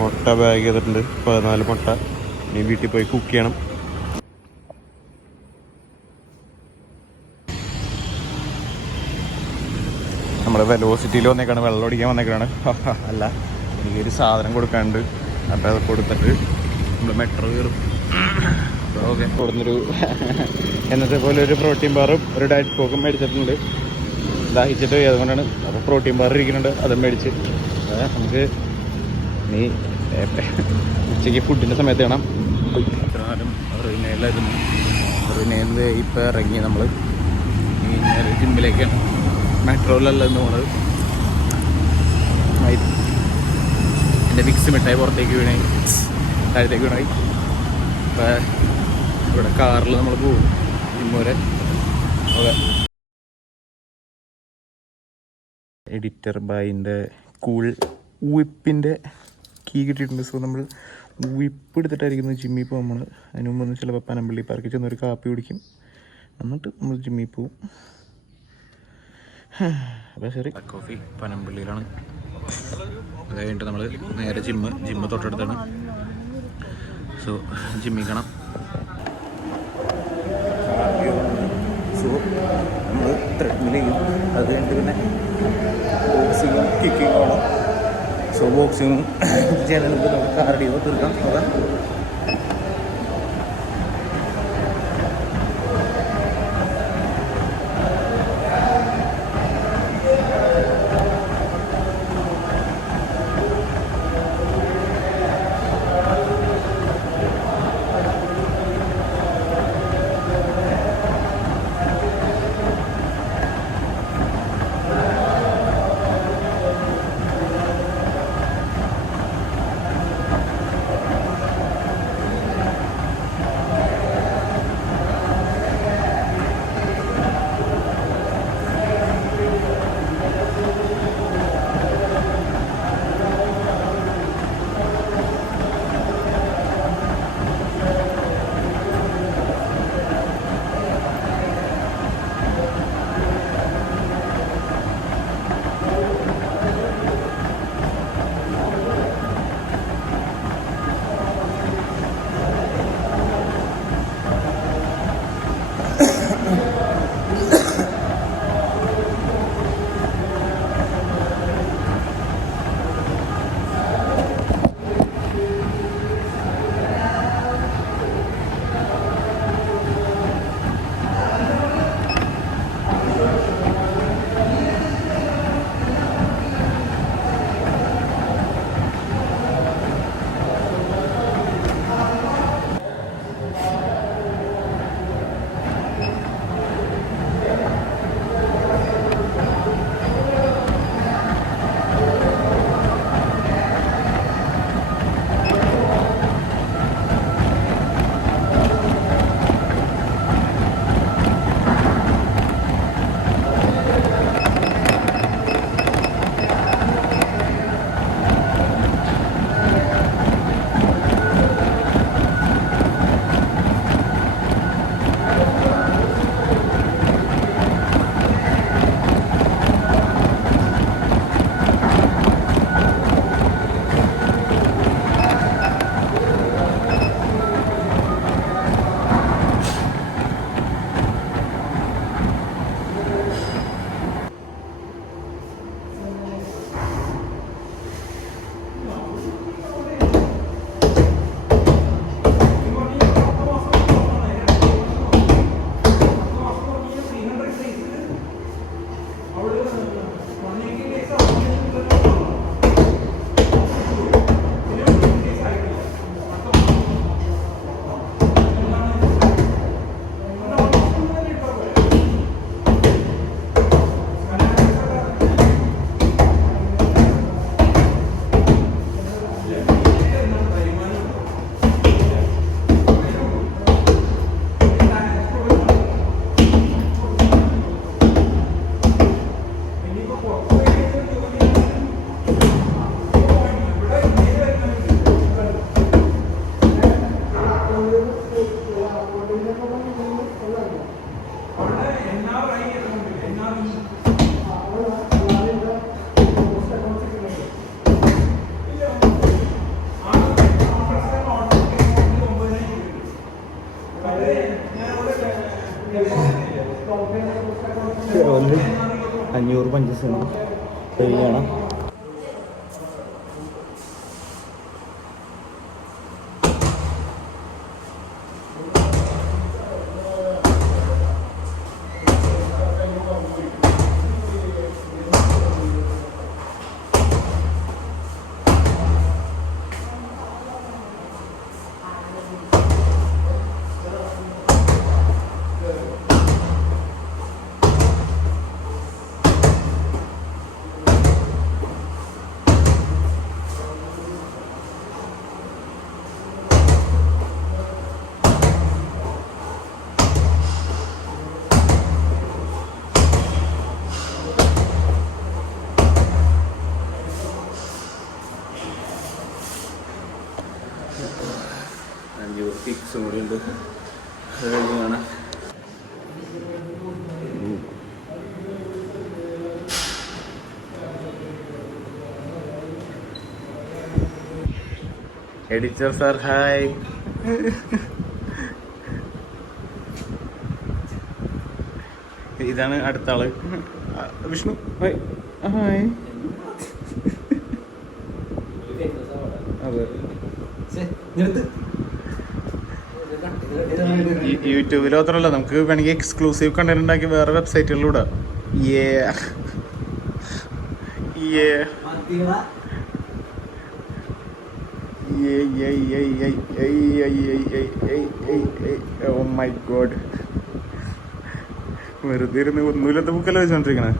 മുട്ട ബാഗ് ചെയ്തിട്ടുണ്ട് 14 മുട്ട. ഇനി വീട്ടിൽ പോയി കുക്ക് ചെയ്യണം. നമ്മുടെ വെലോസിറ്റിയിൽ വന്നേക്കാണ്, വെള്ളം അടിക്കാൻ വന്നേക്കാണ്. അല്ല, എനിക്കൊരു സാധനം കൊടുക്കാനുണ്ട്. അപ്പോൾ അത് കൊടുത്തിട്ട് നമ്മൾ മെട്രോ കയറും. ഓക്കെ, കൊടുന്നൊരു എന്നത്തെ പോലെ ഒരു പ്രോട്ടീൻ ബാറും ഒരു ഡയറ്റ് കോക്കും മേടിച്ചിട്ടുണ്ട്. ദാഹിച്ചിട്ട് അതുകൊണ്ടാണ്. അപ്പോൾ പ്രോട്ടീൻ ബാർ ഇരിക്കുന്നുണ്ട്, അതും മേടിച്ച് നമുക്ക് നീ ഉച്ചയ്ക്ക് ഫുഡിൻ്റെ സമയത്ത് കാണാം. ഇത്രനാലും റിനയിലായിരുന്നു. റിനയിൽ ഇപ്പോൾ ഇറങ്ങി നമ്മൾ ഈ നേരെ ജിമ്മിലേക്കാണ്. മെട്രോയിലല്ല എന്ന് പോണത്. എൻ്റെ മിക്സ് മിഠായി പുറത്തേക്ക് വീണായി, താഴത്തേക്ക് വീണായി. അപ്പോൾ ഇവിടെ കാറിൽ നമ്മൾ പോകും ജിമ്മ് വരെ. ഓക്കെ, എഡിറ്റർ ബായിൻ്റെ കൂൾ വിപ്പിൻ്റെ കീ കിട്ടിയിട്ടുണ്ട്. സോ നമ്മൾ വിപ്പ് എടുത്തിട്ടായിരിക്കുന്നു ജിമ്മിൽ പോകും. നമ്മൾ അതിന് മുമ്പ് ഒന്ന് ചിലപ്പോൾ പനമ്പള്ളി പാർക്കിൽ ചെന്നൊരു കാപ്പി കുടിക്കും, എന്നിട്ട് നമ്മൾ ജിമ്മിൽ പോവും. അപ്പോൾ ശരി, കോഫി പനമ്പള്ളിയിലാണ്. അത് കഴിഞ്ഞിട്ട് നമ്മൾ നേരെ ജിമ്മ് തൊട്ടടുത്താണ്. സോ ജിമ്മിൽ കാണാം. സോ നമ്മൾ ത്രെഡ്മിൽ ചെയ്യും. അത് കഴിഞ്ഞിട്ട് പിന്നെ ബോക്സിങ്ങും കിക്കിങ്ങും ആണ്. സോ ബോക്സിങ്ങും ചെയ്യാൻ നമുക്ക് കാർഡിയോ തീർക്കാം. നോക്കാം. $500 പഞ്ചസാര പേ ചെയ്യണം. ഫിക്സും കൂടി ഉണ്ട് കാണാം. Editor sir hi. ഇതാണ് അടുത്ത ആള് വിഷ്ണു. ഹായ്. അതെ യൂട്യൂബിൽ മാത്രമല്ല നമുക്ക് വേണമെങ്കിൽ എക്സ്ക്ലൂസീവ് കണ്ടന്റ് ഉണ്ടാക്കി വേറെ വെബ്സൈറ്റുകളിലൂടെ. ഓ മൈ ഗോഡ്, വെറുതെ ഇരുന്ന് ഒന്നുമില്ലാത്ത ബുക്കല്ല വെച്ചോണ്ടിരിക്കണേ.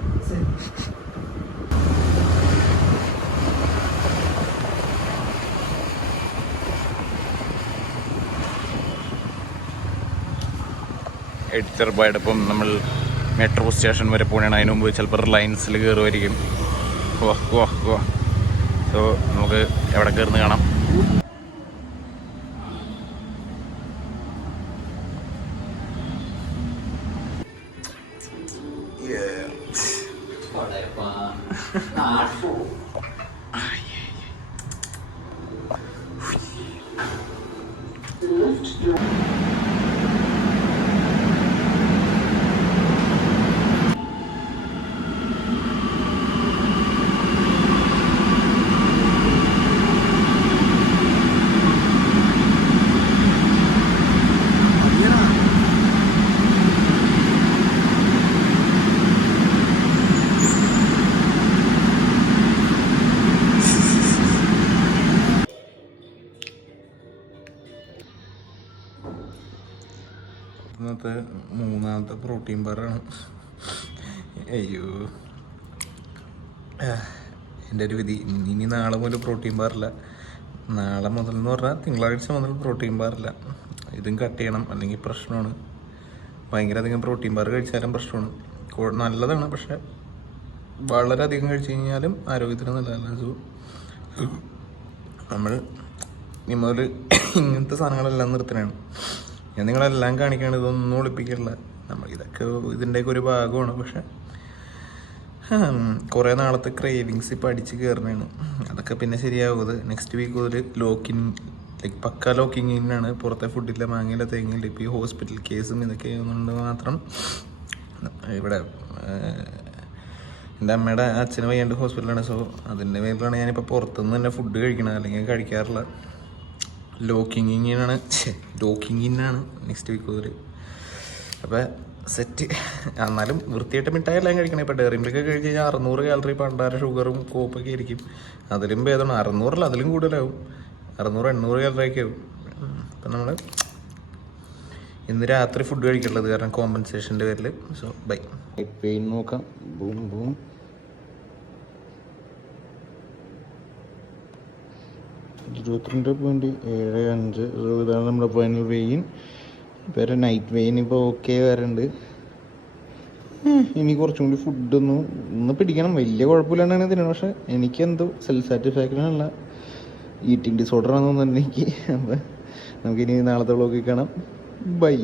എഡിറ്റർ ബോയോടൊപ്പം നമ്മൾ മെട്രോ സ്റ്റേഷൻ വരെ പോകണം. അതിന് മുമ്പ് ചിലപ്പോൾ റിലയൻസിൽ കയറുമായിരിക്കും. സോ നമുക്ക് എവിടെ കയറുന്ന കാണാം. ഇന്നത്തെ മൂന്നാമത്തെ പ്രോട്ടീൻ ബാറാണ്. അയ്യോ എൻ്റെ ഒരു വിധി. ഇനി നാളെ മുതൽ പ്രോട്ടീൻ ബാറില്ല. നാളെ മുതൽ എന്ന് പറഞ്ഞാൽ തിങ്കളാഴ്ച മുതൽ പ്രോട്ടീൻ ബാറില്ല. ഇതും കട്ട് ചെയ്യണം, അല്ലെങ്കിൽ പ്രശ്നമാണ്. ഭയങ്കര അധികം പ്രോട്ടീൻ ബാർ കഴിച്ചാലും പ്രശ്നമാണ്. നല്ലതാണ്, പക്ഷെ വളരെയധികം കഴിച്ചു കഴിഞ്ഞാലും ആരോഗ്യത്തിന് നല്ലതല്ല. സോ നമ്മൾ ഇനി മുതൽ ഇങ്ങനത്തെ സാധനങ്ങളെല്ലാം നിർത്തണതാണ്. ഞാൻ നിങ്ങളെല്ലാം കാണിക്കുകയാണ്, ഇതൊന്നും ഒളിപ്പിക്കില്ല. നമ്മൾ ഇതൊക്കെ ഇതിൻ്റെയൊക്കെ ഒരു ഭാഗമാണ്. പക്ഷെ കുറേ നാളത്തെ ക്രേവിങ്സ് ഇപ്പം അടിച്ച് കയറുന്നതാണ്. അതൊക്കെ പിന്നെ ശരിയാവുന്നത് നെക്സ്റ്റ് വീക്ക് മുതൽ പക്ക ലോക്കിങ് ഇന്നാണ്. പുറത്തെ ഫുഡില്ല, മാങ്ങയില്ല, തേങ്ങയില്ല. ഇപ്പോൾ ഈ ഹോസ്പിറ്റൽ കേസും ഇതൊക്കെ ആയതുകൊണ്ട് മാത്രം ഇവിടെ എൻ്റെ അമ്മയുടെ അച്ഛന് വയ്യാണ്ട് ഹോസ്പിറ്റലാണ്. സോ അതിൻ്റെ പേരിലാണ് ഞാനിപ്പോൾ പുറത്തുനിന്ന് തന്നെ ഫുഡ് കഴിക്കണത്, അല്ലെങ്കിൽ കഴിക്കാറില്ല. ലോക്കിങ് ഇന്നാണ് നെക്സ്റ്റ് വീക്ക് മുതൽ. അപ്പോൾ സെറ്റ്. എന്നാലും വൃത്തിയായിട്ട് മിഠായി എല്ലാം കഴിക്കണം. ഇപ്പോൾ ഡയറി മിൽക്കൊക്കെ കഴിച്ച് കഴിഞ്ഞാൽ 600 കാലറി പണ്ടാര ഷുഗറും കോപ്പൊക്കെ ആയിരിക്കും. അതിലും ഭേദമാണ്. 600 അതിലും കൂടുതലാവും. 600-800 കാലറിയൊക്കെ ആവും. അപ്പം നമ്മൾ ഇന്ന് രാത്രി ഫുഡ് കഴിക്കുള്ളത് കാരണം കോമ്പൻസേഷൻ്റെ പേരിൽ. So buy. പെയിൻ നോക്കാം. Boom boom. 22.75. ഇതാണ് നമ്മുടെ ഫൈനൽ വെയിൻ. വേറെ നൈറ്റ് വെയിൻ ഇപ്പോൾ ഓക്കെ വരുന്നുണ്ട്. ഇനി കുറച്ചും കൂടി ഫുഡൊന്ന് പിടിക്കണം. വലിയ കുഴപ്പമില്ലാണ്ടാണ് ഇതിനാണ്. പക്ഷെ എനിക്കെന്തോ സെൽഫ് സാറ്റിസ്ഫാക്ഷൻ അല്ല, ഈറ്റിംഗ് ഡിസോർഡർ ആണെന്ന് തോന്നുന്നു എനിക്ക്. അപ്പം നമുക്കിനി നാളത്തെ വ്ളോഗിൽ കാണാം. ബൈ.